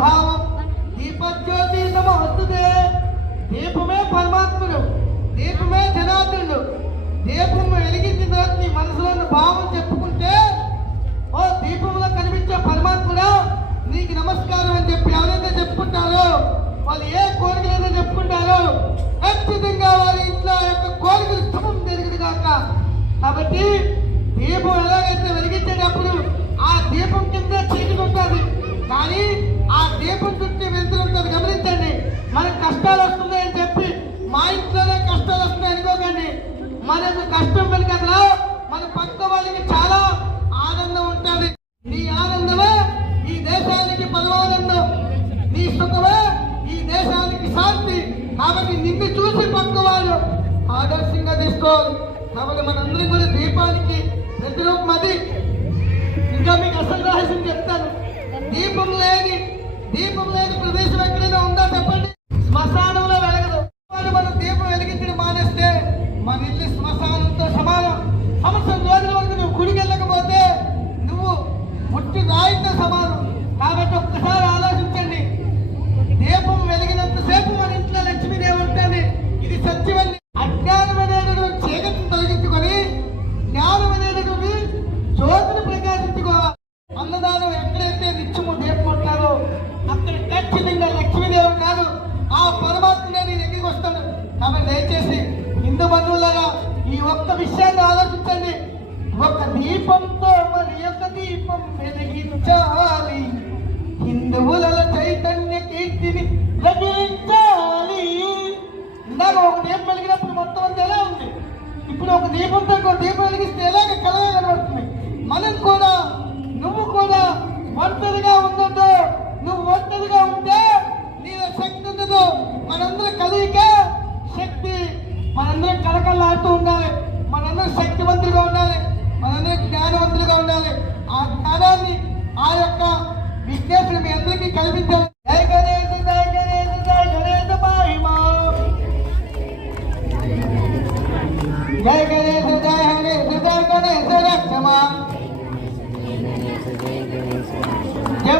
భావం. దీపజ్యోతి నమోస్తుతే. దీపమే పరమాత్ముడు, దీపమే జనార్దనుడు. దీపం వెలిగించిన తర్వాత నీ మనసులో ఉన్న భావం చెప్పుకుంటే, ఓ దీపంలో కనిపించే పరమాత్ముడా నీకు నమస్కారం అని చెప్పి ఎవరైతే చెప్పుకుంటారో, వాళ్ళు ఏ కోరికలైనా చెప్పుకుంటారో ఖచ్చితంగా వారి ఇంట్లో యొక్క కోరికలు స్థమం జరిగింది కాక. కాబట్టి దీపం ఎలాగైతే వెలిగించేటప్పుడు ఆ దీపం కింద చీకటి ఉంటుంది, కానీ ఆ దీపం చుట్టూ వెళ్తూ ఉంటుంది. గమనించండి, మనకు కష్టాలు వస్తున్నాయని చెప్పి మా ఇంట్లోనే కష్టాలు వస్తున్నాయి అనుకోకండి. మనకు కష్టం వెనుకలా మన పక్క వాళ్ళకి చాలా ఆనందం ఉంటుంది. నీ ఆనందమే ఈ దేశానికి పరమానందం, నీ సుఖమే ఈ దేశానికి శాంతి. కాబట్టి నిన్ను చూసి పక్క వాళ్ళు ఆదర్శంగా తీసుకోవాలి. కాబట్టి మనందరం కూడా దీపానికి ప్రతిరూపం అది. ఇంకా మీకు అసలు రహస్యం చెప్తాను. దీపం లేని ప్రదేశం ఎక్కడైనా ఉందా చెప్పండి? శ్మశానంలో వెలగదు. మనం దీపం వెలిగించడం మానేస్తే మన ఇల్లు శ్మశానంతో సమానం. సంవత్సరం రోజుల వరకు నువ్వు గుడికి వెళ్ళకపోతే నువ్వు ముట్టి రాయితో సమానం. కాబట్టి ఒక్కసారి ఆలోచించండి, దీపం వెలిగినంతసేపు మన ఇంట్లో లక్ష్మీదేవి ఉంటుంది. ఇది సత్యమని. అజ్ఞానం అనేటువంటి చీకటిని తొలగించుకొని జ్ఞానం అనేటువంటి జ్యోతిని ప్రకాశించుకోవాలి. అన్నదానం ఎక్కడైతే నిత్యము దీపం ఉంటారో అక్కడ ఖచ్చితంగా లక్ష్మీదేవి కాదు, ఆ పరమాత్మనే నీ దగ్గరికి వస్తాడు. కాబట్టి దయచేసి హిందూ బంధువులారా ఈ ఒక్క విషయాన్ని ఆలోచించండి. ఒక దీపంతో మరి ఒక దీపం వెలిగించాలి, హిందువుల చైతన్య కీర్తిని రగిలించాలి. ఇందాక ఒక దీపం వెలిగినప్పుడు మొత్తం అంతా ఎలా ఉంది, ఇప్పుడు ఒక దీపంతో ఒక దీపం వెలిగిస్తే ఎలాగ కలగా కనబడుతుంది. మనం కూడా నువ్వు కూడా ఒంటరిగా ఉండదు. నువ్వు ఒంటరిగా ఉంటే నీలో శక్తి ఉండదు. మనందరం కలిగిక శక్తి, మనందరం కలకలాడుతూ ఉండాలి. మనందరం శక్తివంతులుగా ఉండాలి, మనందరం జ్ఞానవంతులుగా ఉండాలి. ఆ జ్ఞానాన్ని ఆ యొక్క విజ్ఞానం మీ అందరికీ కల్పించాలి. జై గణేశ జై గణేశ జై గణేశ మహిమా, జై గణేశ జై గణేశ జై గణేశ రక్షమా, జై